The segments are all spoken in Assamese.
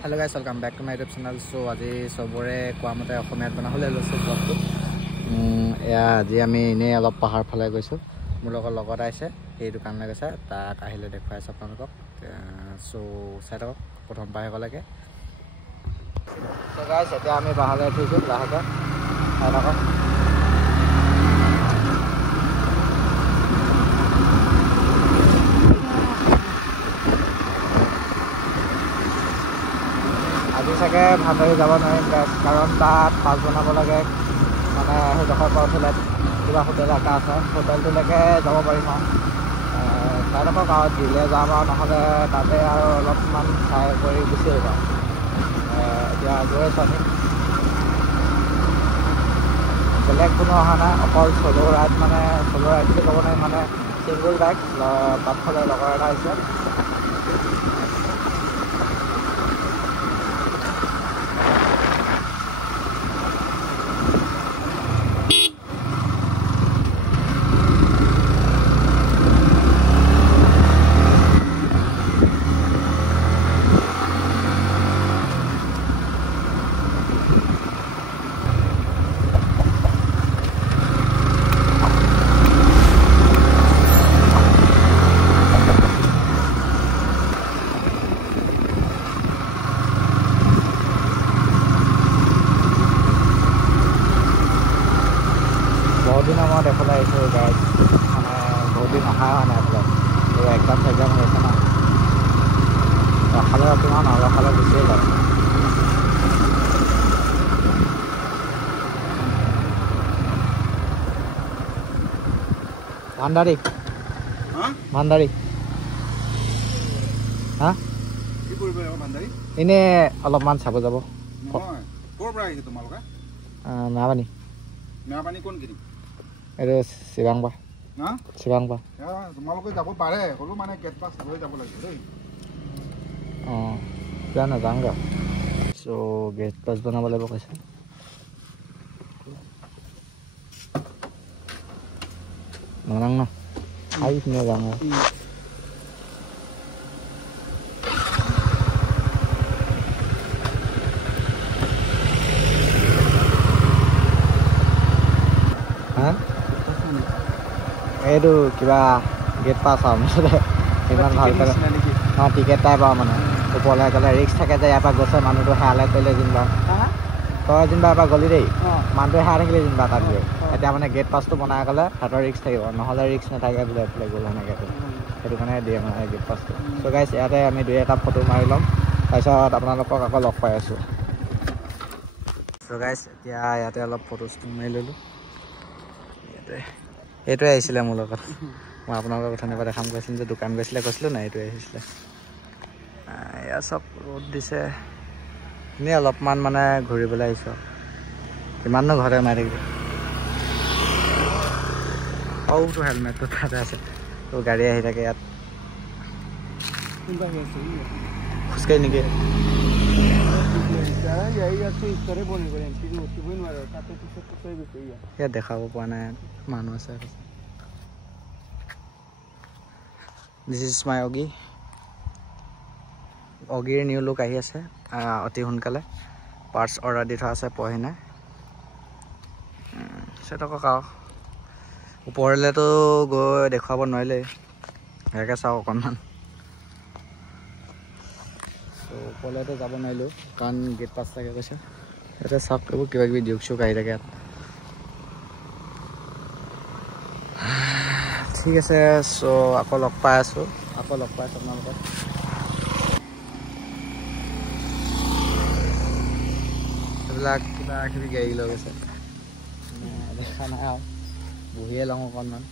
Hello guys, welcome back to my YouTube channel. So আজি সবৰে কোৱামতে অসমীয়াত বনাবলৈ লৈছো ব্লগটো। আজি আমি এনে অলপ পাহাৰ ফালে গৈছো। মোৰ লগত আছে এই দোকানলৈ গৈছে তাক আহিলে দেখুৱাইছো আপোনালোকক। সো চাই থাকক প্ৰথম পাহে গলৈকে। So guys, এতিয়া আমি পাহাৰলৈ উঠিছো লাহেকে। চাই থাকক। চাগে ভালদৰে যাব নোৱাৰিম গাইছ কাৰণ তাত পাছ বনাব লাগে মানে সেইডোখৰ পৰা উঠিলে কিবা হোটেল এটা আছে হোটেলটোলৈকে যাব পাৰিম আৰু তাইডোখৰ গাঁৱত দিলে যাম আৰু নহ'লে তাতে আৰু অলপমান চাই কৰি গুচি আহিব এতিয়া গৈ আছোঁ আমি বেলেগ কোনো অহা নাই অকল চ'ল' ৰাইড মানে চ'ল' ৰাইড বুলি ক'ব নাই মানে ছিংগুল বাইক পাছফালে লগৰ এটা আহিছে দিনৰ মই দেখোঁ আহিছোঁ গাইড মানে বহুত দিন অহা হোৱা নাই এইফালে এক্সাম চেক্সাম হৈ আছে ন এফালে কিমান আৰু এফালে গুচিয়ে যায় ভাণ্ডাৰী হা এনেই অলপমান চাব যাব মেৰাপানী কোনখিনি এইটো শিৱাংপা তোমালোকে যাব পাৰে হ'লেও মানে গেট পাছ লৈ যাব লাগিব দেই অঁ কিয় নাযাওঁগৈ চ' গেট পাছ বনাব লাগিব কৈছে নাযাওঁ ন আহিছিলে যাওঁ এইটো কিবা গেট পাছ আৰু মুঠতে ইমান ভালকৈ অঁ টিকেট টাইপ আৰু মানে ওপৰলৈ গ'লে ৰিক্স থাকে যে ইয়াৰ পৰা গৈছে মানুহটো হেৰালে কৰিলে যেনিবা তই যেনিবা এবাৰ গ'লি দেই মানুহটো হেৰাই থাকিলে যেনিবা তাত গৈ এতিয়া মানে গেট পাছটো বনাই গ'লে হাতৰ ৰিক্স থাকিব নহ'লে ৰিক্স নাথাকে বোলে এইফালে গ'ল সেনেকৈ সেইটো কাৰণে দিয়ে মানে গেট পাছটো চ' গাইছ ইয়াতে আমি দুই এটা ফটো মাৰি ল'ম তাৰপিছত আপোনালোকক আকৌ লগ পাই আছোঁ চ' গাইছ এতিয়া ইয়াতে অলপ ফটো শ্বুট মাৰি ল'লোঁ এইটোৱে আহিছিলে মোৰ লগত মই আপোনালোকৰ কথা নিবা দেখাম কৈছিলোঁ যে দোকান গৈছিলে কৈছিলোঁ নাই এইটোৱে আহিছিলে এয়া চব ৰ'দ দিছে এনেই অলপমান মানে ঘূৰিবলৈ আহিছোঁ কিমাননো ঘৰতে সোমাই থাকিবি সৰুটো হেলমেটটো তাতে আছে তো গাড়ী আহি থাকে ইয়াত খোজকাঢ়ি নেকি ইয়াত দেখাব পৰা নাই মানুহ আছে দিছ ইজ মাই অগিৰ নিউ লুক আহি আছে অতি সোনকালে পাৰ্টছ অৰ্ডাৰ দি থোৱা আছে পোৱাহি নাই সেহেঁতকক আৰু ওপৰলৈতো গৈ দেখুৱাব নোৱাৰিলেই সেয়াকৈ চাওঁ অকণমান ওপৰলৈতো যাব নোৱাৰিলোঁ কাৰণ গেট পাছ থাকে কৈছে ইয়াতে চাওক এইবোৰ কিবা কিবি দিয়ক চুক আহি থাকে ইয়াত ঠিক আছে চ' আকৌ লগ পাই আছোঁ আপোনালোকক এইবিলাক কিবা কিবি গাড়ী লৈ গৈছে দেখা নাই আৰু বহিয়ে লওঁ অকণমান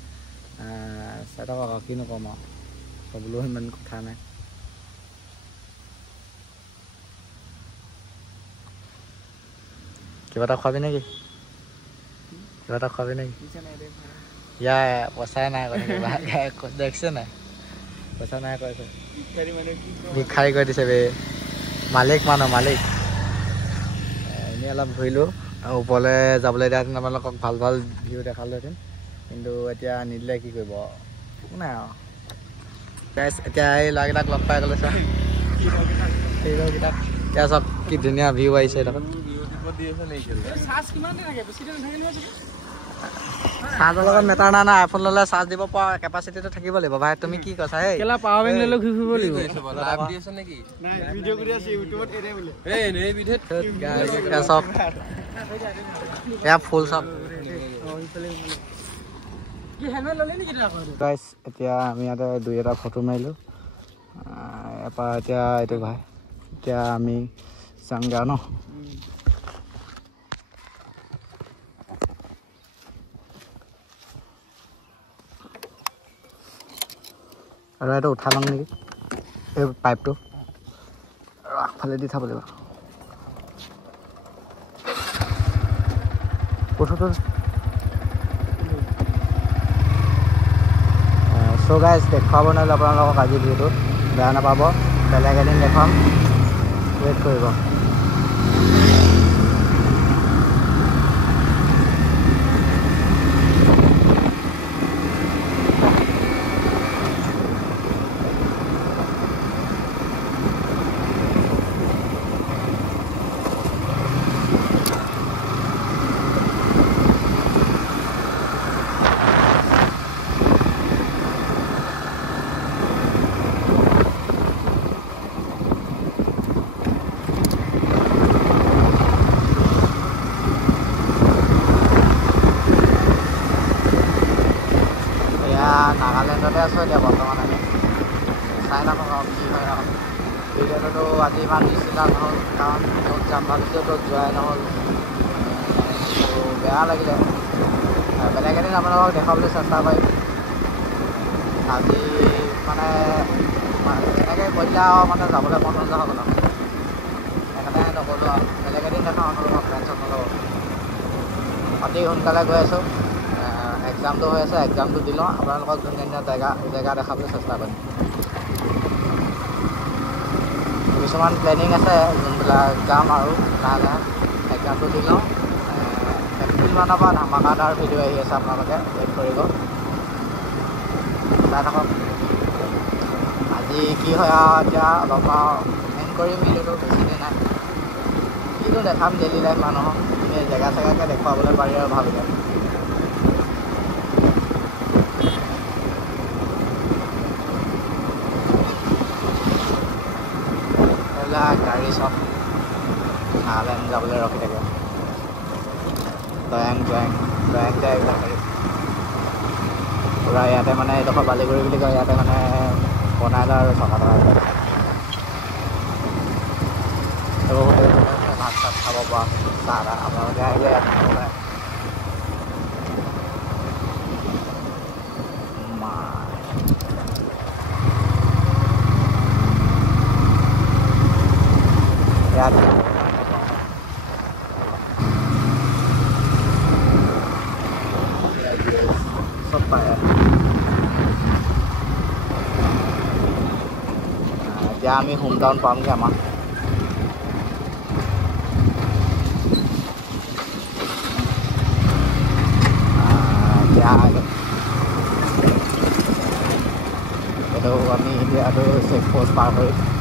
চাই থাকক আৰু কিনো ক'ম আৰু ক'বলৈও ইমান কথা নাই কিবা এটা খোৱাবি নেকি ইয়াৰ পইচাই নাই দেখছে নাই পইচা নাই কৈছে ভিক্ষাৰী কৰি দিছে বে মালিক এনেই অলপ ঘূৰিলোঁ ওপৰলৈ যাবলৈ দিয়াহেঁতেন আপোনালোকক ভাল ভাল ভিউ দেখালোহেঁতেন কিন্তু এতিয়া নিদিলে কি কৰিব একো নাই আৰু গাইছ এতিয়া এই ল'ৰাকেইটাক লগ পাই গ'লে চোৱা হিৰ'কেইটাক এতিয়া চব কি ধুনীয়া ভিউ আহিছে দেখোন চাৰ্জৰ লগত মেটাৰ নাই নাই আইফোন ল'লে চাৰ্জ দিব পৰা কেপাচিটিটো থাকিব লাগিব ভাই তুমি কি কৈছা এই কেলা পাৱাৰ বেংক লৈ ঘূৰি ফুৰিব লাগিব লাইভ দি আছে নেকি নাই ভিডিঅ' কৰি আছে ইউটিউবত এৰে বোলে এই নেই বিধেত চব এয়া ফুল চব কি হেলমেট ল'লে নেকি গাইছ এতিয়া আমি ইয়াতে দুই এটা ফটো মাৰিলোঁ এপাৰ এতিয়া এইটো ভাই এতিয়া আমি চাংগা ন আৰু এইটো উঠা লওঁ নেকি এই পাইপটো আৰু আগফালে দি থাব লাগিব উঠোটো চ' গাইজ দেখুৱাব নোৱাৰিলোঁ আপোনালোকক আজি ভিডিঅ'টো বেয়া নাপাব বেলেগ এদিন দেখুৱাম ৱেইট কৰিব নাগালেণ্ডতে আছোঁ এতিয়া বৰ্তমান আমি চাই নাথাকক আৰু কি হয় আৰু ভিডিঅ'টোতো আজি ইমান নিচিনা নহ'ল কাৰণ য'ত যাম ভাবিছোঁ ত'ত যোৱাই নহ'ল বেয়া লাগিলে বেলেগ এদিন আপোনালোকক দেখাবলৈ চেষ্টা কৰিম আজি মানে এনেকৈ কৈছে আৰু মানে যাবলৈ মন নোযোৱা হ'ব ন সেইকাৰণে নগ'লোঁ আৰু বেলেগ এদিন দেখাওঁ আপোনালোকক টেনশ্যন নল'ব অতি সোনকালে গৈ আছোঁ এক্সামটো হৈ আছে এক্সামটো দি লওঁ আপোনালোকক ধুনীয়া ধুনীয়া জেগা দেখাবলৈ চেষ্টা কৰিম কিছুমান প্লেনিং আছে যোনবিলাক যাম আৰু লাহে লাহে এক্সামটো দি লওঁ এপ্ৰিলমানৰ পৰা ধামাকাদাৰ ভিডিঅ' আহি আছে আপোনালোকে ৱেইট কৰিব চাই থাকক আজি কি হয় আৰু এতিয়া অলপ মেইন কৰিম ভিডিঅ'টো বেছি দিন নাই কিনো দেখাম ডেইলি লাইফ মানুহক জেগা চেগাকৈ দেখুৱাবলৈ পাৰি আৰু ভালকৈ গাড়ী চব নাগালেণ্ড যাবলৈ ৰখি থাকে দয়াং যায় এইবিলাক গাড়ী পূৰা ইয়াতে মানে এইডোখৰ বালিগুৰি বুলি কয় ইয়াতে মানে বনাই লয় আৰু চকা থকা ভাত চাত খাব পৰা চাহ তাহ আপোনালোকে আহিলে ইয়াত খাব পাৰে ইয়াত চব পায় এতিয়া আমি হোম টাউন পামগৈ আমাৰ এতিয়া এইটো আমি এতিয়াতো চেক প'ষ্ট পাৰ কৰিম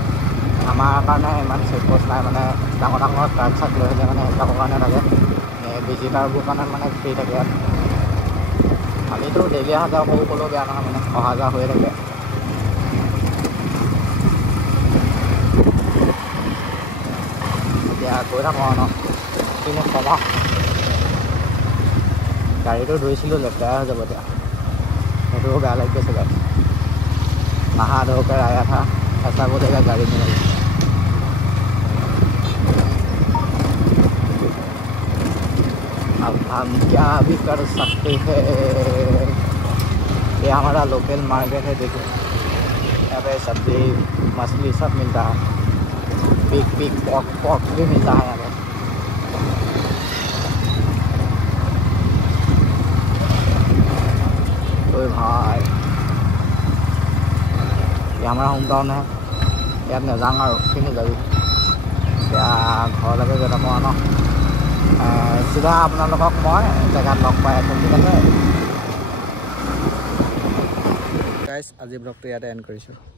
আমাৰ কাৰণে ইমান চেক প'ষ্ট নাই মানে ডাঙৰ ডাঙৰ ট্ৰাক চাক লৈ আহিলে মানে সেইবিলাকৰ কাৰণে থাকে ভিজিটাৰবোৰ কাৰণে মানে ফ্ৰী থাকে ইয়াত আমিতো ডেইলি অহা যোৱা সৰু ক'লেও বেয়া নহয় মানে অহা যোৱা হৈ থাকে এতিয়া গৈ থাকোঁ আৰু ন কিনো কমাওঁ গাড়ীটো ধুইছিলোঁ লেতেৰা হৈ যাব এতিয়া সেইটোও বেয়া লাগি গৈছে গাড়ী নাহা ধৰকৈ আয়া থা ऐसा बोलेगा गाड़ी में अब हम क्या भी कर सकते हैं ये हमारा लोकल मार्केट है देखो यहाँ पे सब्जी मछली सब मिलता है पिग पॉक भी मिलता है यहाँ पे तो भाई ये हमारा होम टाउन है ইয়াত নেযাওঁ আৰু কিনো যাবি এতিয়া ঘৰলৈকে গৈ থাকোঁ আৰু ন চিধা আপোনালোকক মই জেগাত লগ পাই আছোঁ ঠিক আছে গাইজ আজি ব্লগটো ইয়াতে এণ্ড কৰিছোঁ